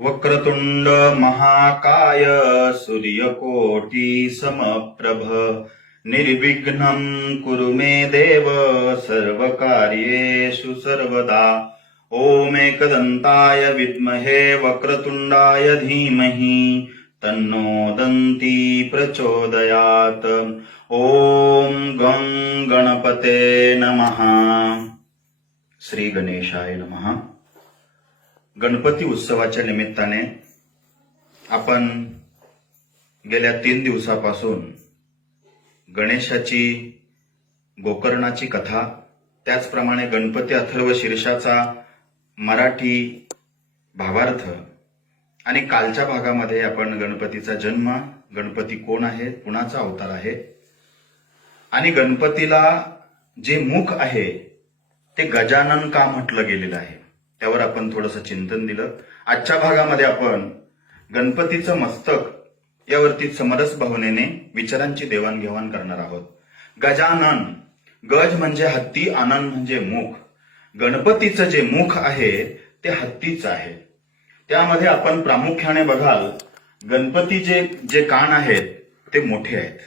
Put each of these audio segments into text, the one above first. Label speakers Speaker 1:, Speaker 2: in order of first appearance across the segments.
Speaker 1: वक्रतुंड महाकाय सूर्यकोटी समप्रभ। निर्विघ्नं कुरु मे देव सर्वकार्येषु सर्वदा। ॐ एकदन्ताय विद्महे वक्रतुण्डाय धीमहि तन्नो दन्ती प्रचोदयात्। ॐ गं गणपते नमः। श्री गणेशाय नमः। गणपती उत्सवाच्या निमित्ताने आपण गेल्या तीन दिवसापासून गणेशाची गोकर्णाची कथा त्याचप्रमाणे गणपती अथर्व शीर्षाचा मराठी भावार्थ आणि कालच्या भागामध्ये आपण गणपतीचा जन्म गणपती कोण आहे कुणाचा अवतार आहे आणि गणपतीला जे मुख आहे ते गजानन का म्हटलं गेलेलं आहे? त्यावर आपण थोडंसं चिंतन दिलं. आजच्या भागामध्ये आपण गणपतीचं मस्तक यावरती समरस भावनेने विचारांची देवाणघेवाण करणार आहोत. गजानन गज म्हणजे हत्ती आनंद म्हणजे मुख गणपतीचं जे मुख आहे ते हत्तीचं आहे. त्यामध्ये आपण प्रामुख्याने बघाल गणपतीचे जे कान आहेत ते मोठे आहेत.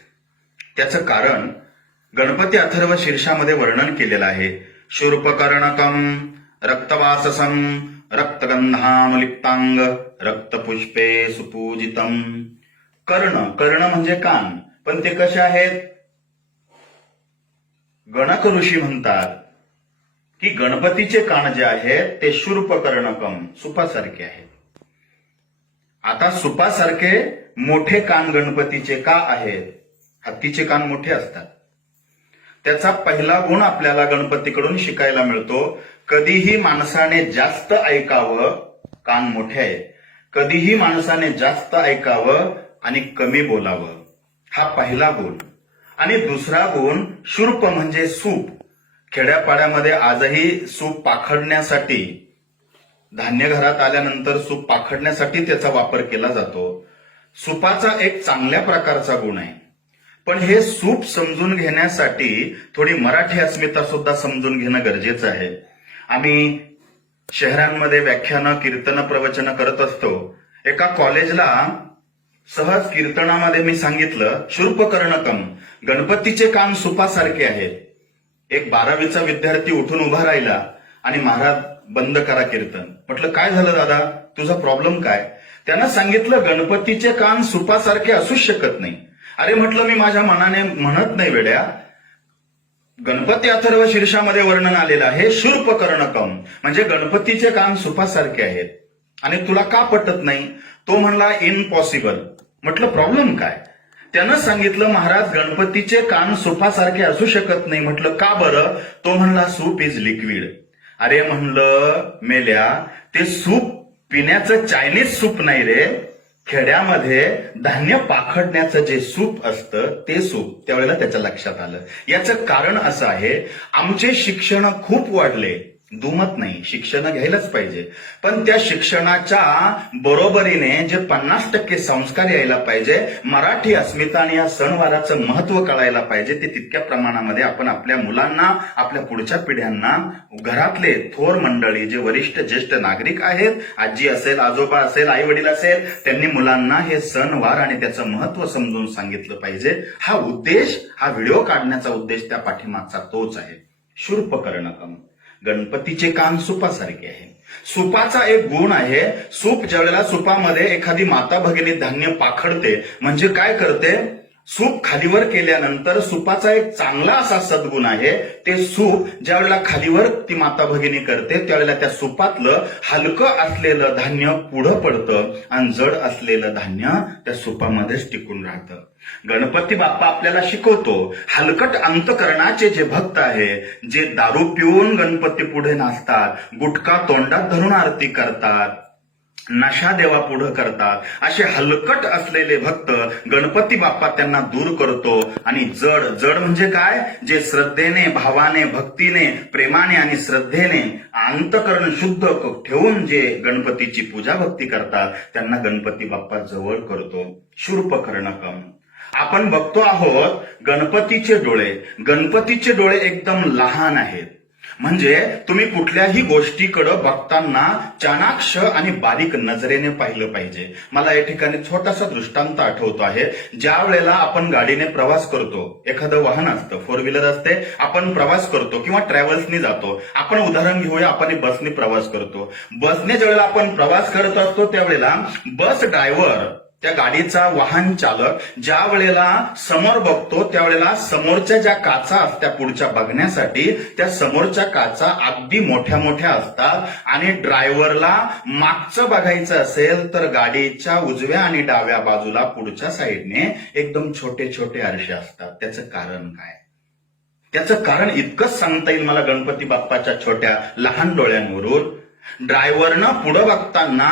Speaker 1: त्याचं कारण गणपती अथर्व शीर्षामध्ये वर्णन केलेलं आहे. शूर्पकर्णकम रक्तवाससम रक्तगंधामलिप्तांग रक्तपुष्पे सुपूजितम। कर्ण कर्ण म्हणजे कान पण ते कसे आहेत? गणक ऋषी म्हणतात की गणपतीचे कान जे आहेत ते शूर्पकर्णकम सुपासारखे आहेत. आता सुपासारखे मोठे कान गणपतीचे का आहेत? हत्तीचे कान मोठे असतात. त्याचा पहिला गुण आपल्याला गणपतीकडून शिकायला मिळतो. कधीही माणसाने जास्त ऐकावं कान मोठे आहे. कधीही माणसाने जास्त ऐकावं आणि कमी बोलावं. हा पहिला गुण. आणि दुसरा गुण शूर्प म्हणजे सूप. खेड्यापाड्यामध्ये आजही सूप पाखडण्यासाठी धान्य घरात आल्यानंतर सूप पाखडण्यासाठी त्याचा वापर केला जातो. सुपाचा एक चांगल्या प्रकारचा गुण आहे. पण हे सूप समजून घेण्यासाठी थोडी मराठी अस्मिता सुद्धा समजून घेणं गरजेचं आहे. आम्ही शहरांमध्ये व्याख्यानं कीर्तन प्रवचन करत असतो. एका कॉलेजला सहज कीर्तनामध्ये मी सांगितलं शूर्पकर्णकम गणपतीचे काम सुपासारखे आहे एक बारावीचा विद्यार्थी उठून उभा राहिला आणि महाराज बंद करा कीर्तन. म्हटलं काय झालं दादा? तुझा प्रॉब्लेम काय? त्यानं सांगितलं गणपतीचे कान सुपासारखे असूच शकत नाही. अरे म्हटलं मी माझ्या मनाने म्हणत नाही वेड्या. गणपती अथर्व शीर्षामध्ये वर्णन आलेलं आहे शूर्पकर्णकम. म्हणजे गणपतीचे कान सुपासारखे आहेत. आणि तुला का पटत नाही? तो म्हणला इम्पॉसिबल म्हटलं प्रॉब्लेम काय? त्यानं सांगितलं महाराज गणपतीचे कान सुपासारखे असू शकत नाही. म्हटलं का बरं? तो म्हणला सूप इज लिक्विड अरे म्हणलं मेल्या ते सूप पिण्याचं चायनीज सूप नाही रे. खेड्यामध्ये धान्य पाखडण्याचं जे सूप असतं ते सूप त्यावेळेला त्याच्या लक्षात आलं. याचं कारण असं आहे आमचे शिक्षण खूप वाढले. दुमत नाही शिक्षण घ्यायलाच पाहिजे. पण त्या शिक्षणाच्या बरोबरीने जे पन्नास टक्के संस्कार यायला पाहिजे मराठी अस्मिता आणि या सणवाराचं महत्त्व कळायला पाहिजे ते तितक्या प्रमाणामध्ये आपण आपल्या मुलांना आपल्या पुढच्या पिढ्यांना घरातले थोर मंडळी जे वरिष्ठ ज्येष्ठ नागरिक आहेत आजी असेल आजोबा असेल आई वडील असेल त्यांनी मुलांना हे सणवार आणि त्याचं महत्त्व समजून सांगितलं पाहिजे. हा उद्देश हा व्हिडिओ काढण्याचा उद्देश त्या पाठीमागचा तोच आहे. शूर्पकर्णकम गणपतीचे कान सुपासारखे आहे. सुपाचा एक गुण आहे सूप ज्यावेळेला सुपामध्ये एखादी माता भगिनी धान्य पाखडते म्हणजे काय करते? सूप खालीवर केल्यानंतर सुपाचा एक चांगला असा सद्गुण आहे. ते सूप ज्या वेळेला खालीवर ती माता भगिनी करते त्यावेळेला त्या सुपातलं हलकं असलेलं धान्य पुढं पडतं आणि जड असलेलं धान्य त्या सुपामध्येच टिकून राहतं. गणपती बाप्पा आपल्याला शिकवतो हलकट अंतकरणाचे जे भक्त आहे जे दारू पिऊन गणपती पुढे नाचतात गुटखा तोंडात धरून आरती करतात नशा देवा पुढं करतात. असे हलकट असलेले भक्त गणपती बाप्पा त्यांना दूर करतो. आणि जड जड म्हणजे काय? जे श्रद्धेने भावाने भक्तीने प्रेमाने आणि श्रद्धेने अंतकरण शुद्ध ठेवून जे गणपतीची पूजा भक्ती करतात त्यांना गणपती बाप्पा जवळ करतो. शूर्पकर्णकम. आपण बघतो आहोत गणपतीचे डोळे. गणपतीचे डोळे एकदम लहान आहेत. म्हणजे तुम्ही कुठल्याही गोष्टीकडे बघताना चाणाक्ष आणि बारीक नजरेने पाहिलं पाहिजे. मला या ठिकाणी छोटासा दृष्टांत आठवतो आहे. ज्या वेळेला आपण गाडीने प्रवास करतो एखादं वाहन असतं फोर व्हीलर असते आपण प्रवास करतो किंवा ट्रॅव्हल्सनी जातो. आपण उदाहरण घेऊया आपण बसने प्रवास करतो. बसने ज्यावेळेला आपण प्रवास करत असतो त्यावेळेला बस ड्रायव्हर त्या गाडीचा वाहन चालक ज्या वेळेला समोर बघतो त्यावेळेला समोरच्या ज्या काचा असत्या पुढच्या बघण्यासाठी त्या समोरच्या काचा अगदी मोठ्या मोठ्या असतात. आणि ड्रायव्हरला मागचं बघायचं असेल तर गाडीच्या उजव्या आणि डाव्या बाजूला पुढच्या साईडने एकदम छोटे छोटे आरशे असतात. त्याचं कारण काय? त्याचं कारण इतकंच सांगता येईल मला गणपती बाप्पाच्या छोट्या लहान डोळ्यांवरून. ड्रायव्हरनं पुढं बघताना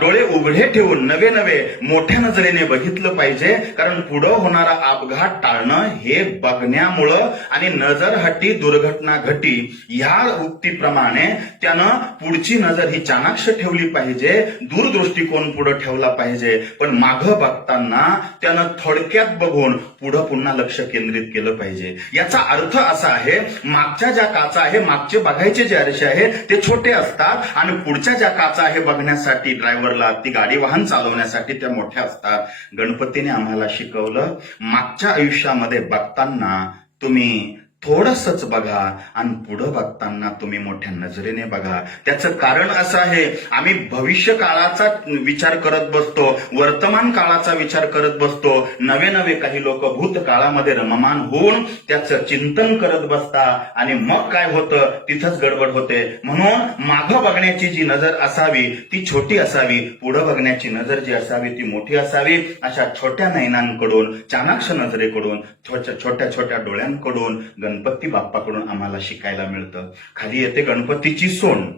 Speaker 1: डोळे उघडे ठेवून नवे नवे मोठ्या नजरेने बघितलं पाहिजे. कारण पुढं होणारा अपघात टाळणं हे बघण्यामुळं आणि नजर हटी दुर्घटना घटी ह्या उक्तीप्रमाणे त्यानं पुढची नजर ही चाणाक्ष ठेवली पाहिजे दूरदृष्टिकोन पुढं ठेवला पाहिजे. पण मागं बघताना त्यानं थोडक्यात बघून पुढं पुन्हा लक्ष केंद्रित केलं पाहिजे. याचा अर्थ असा आहे मागच्या ज्या काचा आहे मागचे बघायचे जे आरसे आहे ते छोटे असतात आणि पुढच्या ज्या काचा आहे बघण्यासाठी ड्रायव्हरला ती गाडी वाहन चालवण्यासाठी त्या मोठ्या असतात. गणपतीने आम्हाला शिकवलं मागच्या आयुष्यामध्ये बघताना तुम्ही थोडसच बघा आणि पुढं बघताना तुम्ही मोठ्या नजरेने बघा. त्याचं कारण असं आहे आम्ही भविष्य काळाचा विचार करत बसतो वर्तमान काळाचा विचार करत बसतो. नवे नवे काही लोक भूतकाळामध्ये रममान होऊन त्याचं चिंतन करत बसता आणि मग काय होतं? तिथंच गडबड होते. म्हणून मागं बघण्याची जी नजर असावी ती छोटी असावी. पुढं बघण्याची नजर जी असावी ती मोठी असावी. अशा छोट्या नयनांकडून चाणाक्ष नजरेकडून छोट्या छोट्या छोट्या डोळ्यांकडून गणपती बाप्पाकडून आम्हाला शिकायला मिळतं. खाली येते गणपतीची सोंड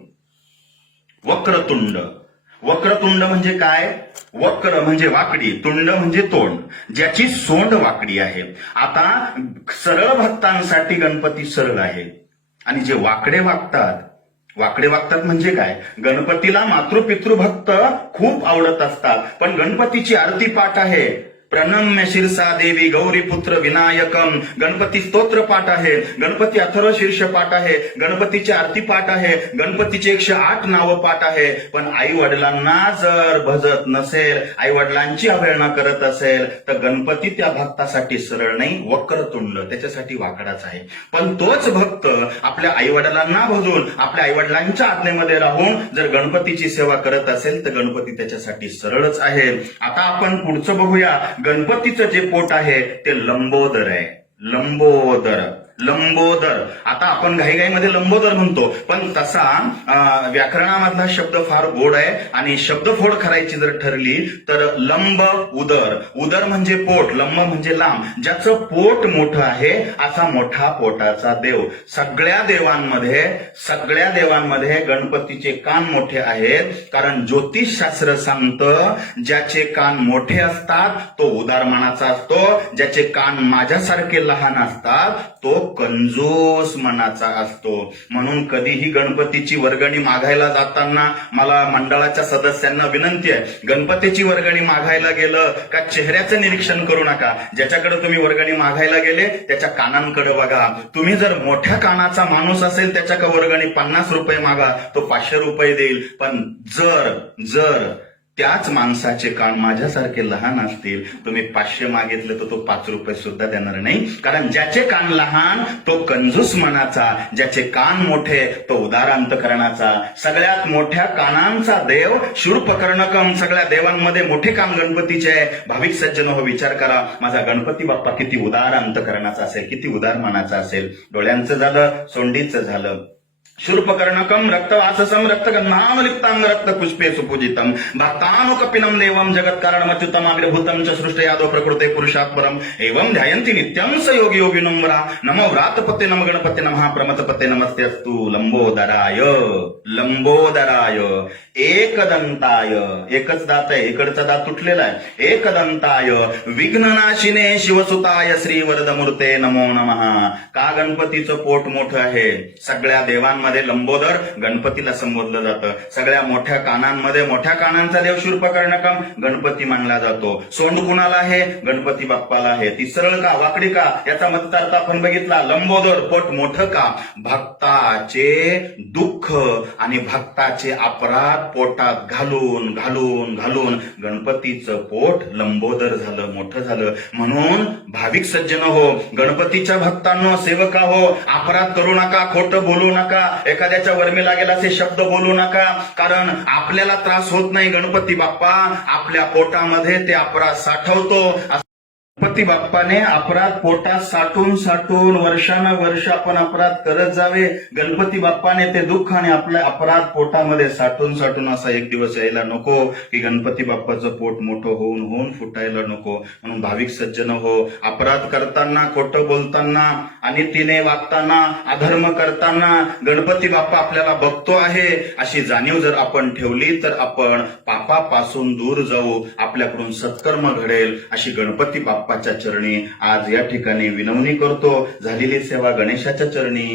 Speaker 1: वक्रतुंड. वक्रतुंड म्हणजे काय? वक्र म्हणजे वाकडी तुंड म्हणजे तोंड. ज्याची सोंड वाकडी आहे. आता सरळ भक्तांसाठी गणपती सरळ आहे. आणि जे वाकडे वागतात वाकडे वागतात म्हणजे काय? गणपतीला मातृपितृ भक्त खूप आवडत असतात. पण गणपतीची आरती पाठ आहे. प्रणम्य शिरसा देवी गौरी पुत्र विनायकम. गणपती स्तोत्र पाठ आहे. गणपती अथर्व शीर्ष पाठ आहे. गणपतीची आरती पाठ आहे. गणपतीचे एकशे आठ नावं पाठ आहे. पण आई वडिलांना जर भजत नसेल आई वडिलांची अवहेलना करत असेल तर गणपती त्या भक्तासाठी सरळ नाही वक्रतुंड. त्याच्यासाठी वाकडाच आहे. पण तोच भक्त आपल्या आई वडिलांना भजून आपल्या आई वडिलांच्या आज्ञेमध्ये राहून जर गणपतीची सेवा करत असेल तर गणपती त्याच्यासाठी सरळच आहे. आता आपण पुढचं बघूया. गणपतीचं जे पोट आहे ते लंबोदर आहे. लंबोदर. लंबोदर. आता आपण घाईघाईमध्ये लंबोदर म्हणतो. पण तसा व्याकरणामधला शब्द फार गोड आहे आणि शब्दफोड करायची जर ठरली तर लंब उदर. उदर म्हणजे पोट लंब म्हणजे लांब. ज्याचं पोट मोठं आहे असा मोठा पोटाचा देव. सगळ्या देवांमध्ये सगळ्या देवांमध्ये गणपतीचे कान मोठे आहेत कारण ज्योतिषशास्त्र सांगतं ज्याचे कान मोठे असतात तो उदारमानाचा असतो. ज्याचे कान माझ्यासारखे लहान असतात तो कंजोस मनाचा असतो. म्हणून कधीही गणपतीची वर्गणी मागायला जाताना मला मंडळाच्या सदस्यांना विनंती आहे गणपतीची वर्गणी मागायला गेलं का चेहऱ्याचं निरीक्षण करू नका. ज्याच्याकडे तुम्ही वर्गणी मागायला गेले त्याच्या कानांकडे बघा. तुम्ही जर मोठ्या कानाचा माणूस असेल त्याच्या वर्गणी पन्नास रुपये मागा तो पाचशे रुपये देईल. पण जर जर त्याच माणसाचे कान माझ्यासारखे लहान असतील तुम्ही पाचशे मागितले तर तो पाच रुपये सुद्धा देणार नाही. कारण ज्याचे कान लहान तो कंजूस मनाचा. ज्याचे कान मोठे तो उदार अंतकरणाचा सगळ्यात मोठ्या कानांचा देव शूरपकर्णकम सगळ्या देवांमध्ये मोठे काम गणपतीचे आहे. भाविक सज्जन हो विचार करा माझा गणपती बाप्पा किती उदार अंतकरणाचा असेल किती उदार मनाचा असेल. डोळ्यांचं झालं सोंडीचं झालं. शूर्पकर्णकम रक्तवाससम रक्तगन्धामलिप्तांग रक्तपुष्पे सुपूजितम भक्तानुकपिनम देवम जगत्कारणमच्युतमाग्रभूतम च सृष्टयादव प्रकृते पुरुषात्परम्। एवं ध्यायन्ति नित्यं स योगी योगी नम्रा नमो व्रातपते नम गणपते नमः प्रमतपते नमस्ते अस्तु लम्बोदराय। लंबोदराय एकदंताय. एकच दात आहे इकडचा दात तुटलेला आहे. एकदंताय. विघ्ननाशिने शिवसुताय श्री वरदमूर्ते नमो नमः. का गणपतीचं पोट मोठं आहे? सगळ्या देवांमध्ये लंबोदर गणपतीला संबोधलं जातं. सगळ्या मोठ्या कानांमध्ये मोठ्या कानांचा देव शूर्पकर्णकम गणपती मानला जातो. सोंड कुणाला आहे? गणपती बाप्पाला आहे. ती सरळ का वाकडी का? याचा मतदार्थ आपण बघितला. लंबोदर पोट मोठं का? भक्ताचे दुःख आणि भक्ताचे अपराध पोट पोटात घालून घालून घालून गणपतीचं पोट लंबोदर झालं मोठं झालं. म्हणून भाविक सज्जन हो गणपतीच्या भक्तांनो सेवका हो अपराध करू नका खोटं बोलू नका एखाद्याच्या वर्मी लागेल असे शब्द बोलू नका कारण आपल्याला त्रास होत नाही गणपती बाप्पा आपल्या पोटामध्ये ते अपराध साठवतो. गणपती बाप्पाने अपराध पोटात साठून साठून वर्षानुवर्ष आपण अपराध करत जावे. गणपती बाप्पाने ते दुःख आणि आपल्या अपराध पोटामध्ये साठून साठून असा एक दिवस यायला नको की गणपती बाप्पाचं पोट मोठं होऊन होऊन फुटायला नको. म्हणून भाविक सज्जन हो अपराध करताना खोटं बोलताना आणि तिने वागताना अधर्म करताना गणपती बाप्पा आपल्याला बघतो आहे अशी जाणीव जर आपण ठेवली तर आपण पापापासून दूर जाऊ आपल्याकडून सत्कर्म घडेल अशी गणपती बाप्पा बाप्पाच्या चरणी. आज या ठिकाणी विनवणी करतो. झालेली सेवा गणेशाच्या चरणी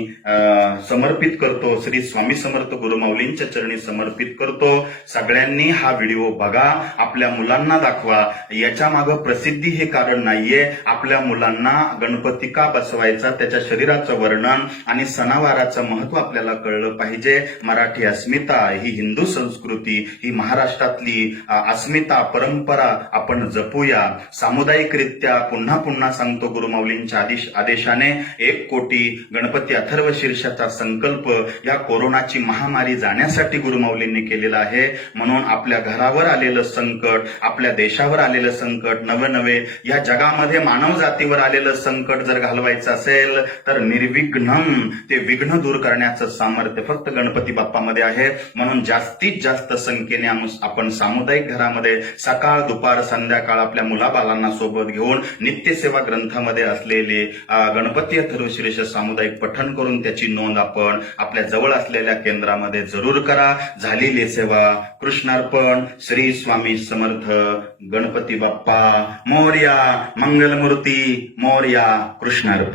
Speaker 1: समर्पित करतो. श्री स्वामी समर्थ गुरुमाऊलींच्या चरणी समर्पित करतो. सगळ्यांनी हा व्हिडिओ बघा. आपल्या मुलांना दाखवा. याच्या मागं प्रसिद्धी हे कारण नाहीये. आपल्या मुलांना गणपती का बसवायचा? त्याच्या शरीराचं वर्णन आणि सणावाराचं महत्त्व आपल्याला कळलं पाहिजे. मराठी अस्मिता ही हिंदू संस्कृती ही महाराष्ट्रातली अस्मिता परंपरा आपण जपूया. सामुदायिकरित्या पुन्हा पुन्हा सांगतो गुरुमाऊलींच्या आदेश आदेशाने. एक कोटी गणपती अथर्व शीर्षाचा संकल्प या कोरोनाची महामारी जाण्यासाठी गुरुमाऊलींनी केलेला आहे. म्हणून आपल्या घरावर आलेलं संकट आपल्या देशावर आलेलं संकट नवे नवे या जगामध्ये मानव जातीवर आलेलं संकट जर घालवायचं असेल तर निर्विघ्नम ते विघ्न दूर करण्याचं सामर्थ्य फक्त गणपती बाप्पामध्ये आहे. म्हणून जास्तीत जास्त संख्येने आपण सामुदायिक घरामध्ये सकाळ दुपार संध्याकाळ आपल्या मुलाबालांना सोबत घेऊन नित्यसेवा ग्रंथामध्ये असलेले गणपती अथर्वशीर्ष सामुदायिक पठण करून त्याची नोंद आपण आपल्या जवळ असलेल्या केंद्रामध्ये जरूर करा. झालेली सेवा कृष्णार्पण श्री स्वामी समर्थ गणपती बाप्पा मोर्या मंगलमूर्ती मोर्या कृष्णार्पण.